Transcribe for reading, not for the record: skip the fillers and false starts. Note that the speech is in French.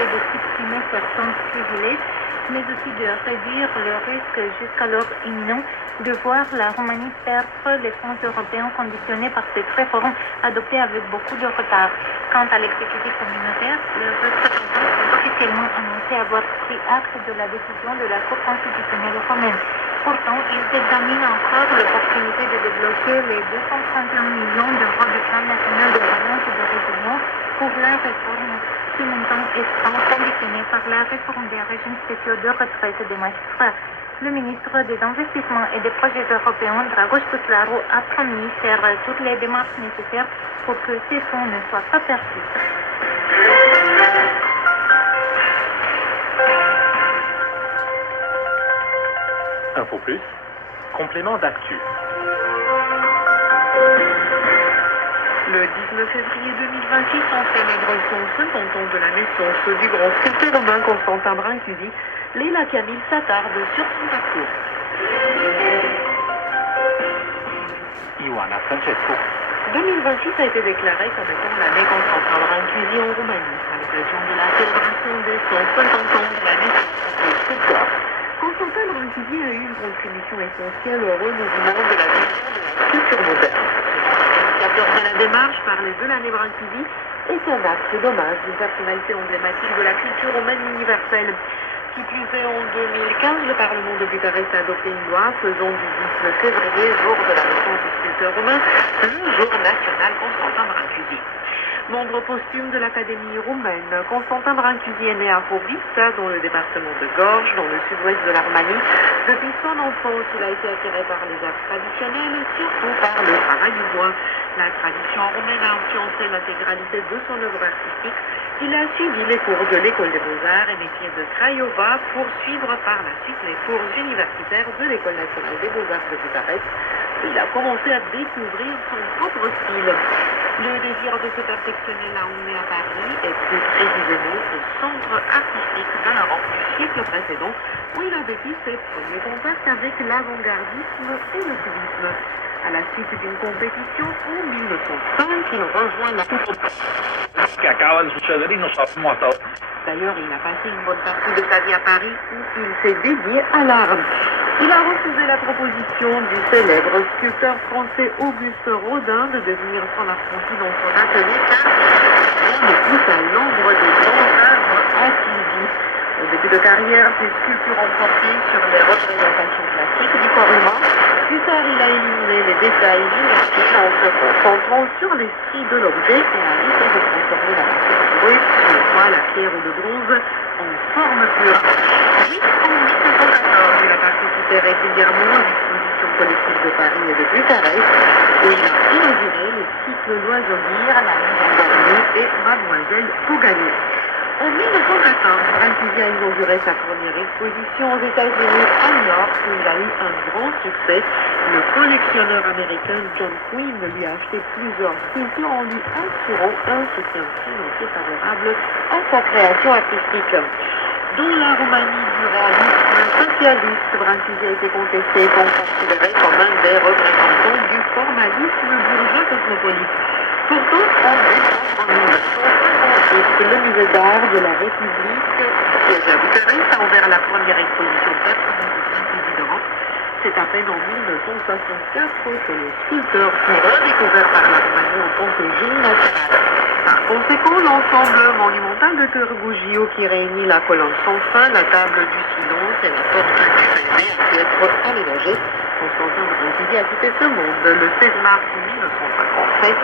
possibilité de supprimer certains privilèges, mais aussi de réduire le risque jusqu'alors imminent de voir la Roumanie perdre les fonds européens conditionnés par cette réforme adoptée avec beaucoup de retard. Quant à l'exécutif communautaire, le représentant a officiellement annoncé avoir pris acte de la décision de la Cour constitutionnelle romaine. Pourtant, ils examinent encore l'opportunité de débloquer les 231 millions d'euros du Plan national de relance et de résilience pour la réforme, ce montant étant conditionné par la réforme des régimes spéciaux de retraite des magistrats. Le ministre des Investissements et des Projets européens, Dragoș Păsăraru, a promis faire toutes les démarches nécessaires pour que ces fonds ne soient pas perdus. Info Plus, complément d'actu. Le 19 février 2026, on célèbre son 50 ans de la naissance du grand sculpteur romain Constantin Brancusi. Leila Camille s'attarde sur son parcours. Ioana Francescu. 2026 a été déclarée comme étant l'année Constantin Brancusi en Roumanie, à l'occasion de la célébration de son 50 ans de la naissance du sculpteur. Constantin Brancusi a eu une contribution essentielle au renouveau de la vision de la sculpture moderne. L'initiateur de la démarche parlait de l'année Brancusi et son acte d'hommage d'une personnalité emblématique de la culture romaine universelle. Qui plus est, en 2015, le Parlement de Bucarest a adopté une loi faisant du 19 février, jour de la naissance du sculpteur romain, le jour national Constantin Brancusi. Membre posthume de l'Académie roumaine, Constantin Brancusi est né à Hovița, dans le département de Gorj, dans le sud-ouest de la Roumanie. Depuis son enfance, il a été attiré par les arts traditionnels et surtout par le travail du bois. La tradition roumaine a influencé l'intégralité de son œuvre artistique. Il a suivi les cours de l'École des Beaux-Arts et métiers de Craiova pour suivre par la suite les cours universitaires de l'École nationale des Beaux-Arts de Bucarest. Il a commencé à découvrir son propre style. Le désir de se perfectionner l'a emmené à Paris et plus précisément au centre artistique de l'Europe du siècle précédent où il a vécu ses premiers contacts avec l'avant-gardisme et le cubisme. À la suite d'une compétition en 1905, il rejoint la D'ailleurs, il a passé une bonne partie de sa vie à Paris où il s'est dédié à l'art. Il a refusé la proposition du célèbre sculpteur français Auguste Rodin de devenir son apprenti dans son atelier car rien ne pousse à l'ombre des grands œuvres à Sylvie. Au début de carrière, ses sculptures ont porté sur les représentations classiques du corps humain. Plus tard, il a éliminé les détails inutiles en se concentrant sur l'esprit de l'objet et a essayé de transformer la matière brute, le bois, la pierre ou le bronze en forme pure. Jusqu'en 1914, il a participé régulièrement aux expositions collectives de Paris et de Bucarest, où il a inauguré le cycle L'Oiseau Lyre, la Maison Garnier et Mademoiselle Pogani. En 1914, Brancusi a inauguré sa première exposition aux États-Unis, à New York, où il a eu un grand succès. Le collectionneur américain John Quinn lui a acheté plusieurs sculptures en lui assurant un soutien financier favorable à sa création artistique. Dans la Roumanie du réalisme socialiste, Brancusi a été contesté et considéré comme un des représentants du formalisme bourgeois cosmopolite. Pourtant, en décembre 1958, le musée d'art de la République, siège à Bucarest, a ouvert la première exposition personnelle de Brancusi d'Europe. C'est à peine en 1964 que le sculpteur fut redécouvert par la Roumanie en tant que génie national. Par conséquent, l'ensemble monumental de Cœur Bougio qui réunit la colonne sans fin, la table du silence et la porte du musée a pu être aménagée. Constantin Brancusi a quitté ce monde le 16 mars 1957.